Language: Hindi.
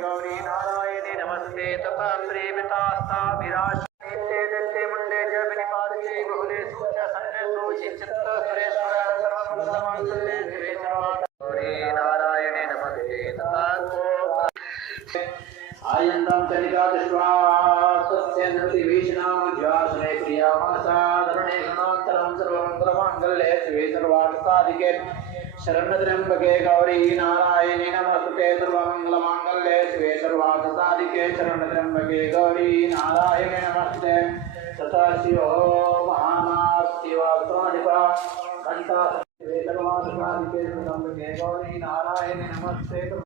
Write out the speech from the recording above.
गौरी नारायणी नमस्ते तथा प्रेमितास्ता विराजते दत्ते मुंडे जब निपात के बहुले सूच संजय सूचि चित्त सुरेश्वर सर्वमंगलमंगले शिवे सर्वार्थ गौरी नारायणी नमस्ते तथा आयन्तं चलिका विश्वासस्य नृति भीषणां ज्वासने प्रिया मनसा धरणे गुणान्तरं सर्वमंगलमंगले शिवे सर्वार्थसाधिके शरणत्र्यंबके गौरी नारायणी नमस्ते सर्वमंगलमांगल्ये शिवे सर्वार्थसाधिके शरणत्र्यंबके गौरी नारायणी नमस्ते तथा शिवो महानास्तिवास्त्वानिपा कंठा शिवे सर्वार्थसाधिके शरणत्र्यंबके गौरी नारायणी नमस्ते।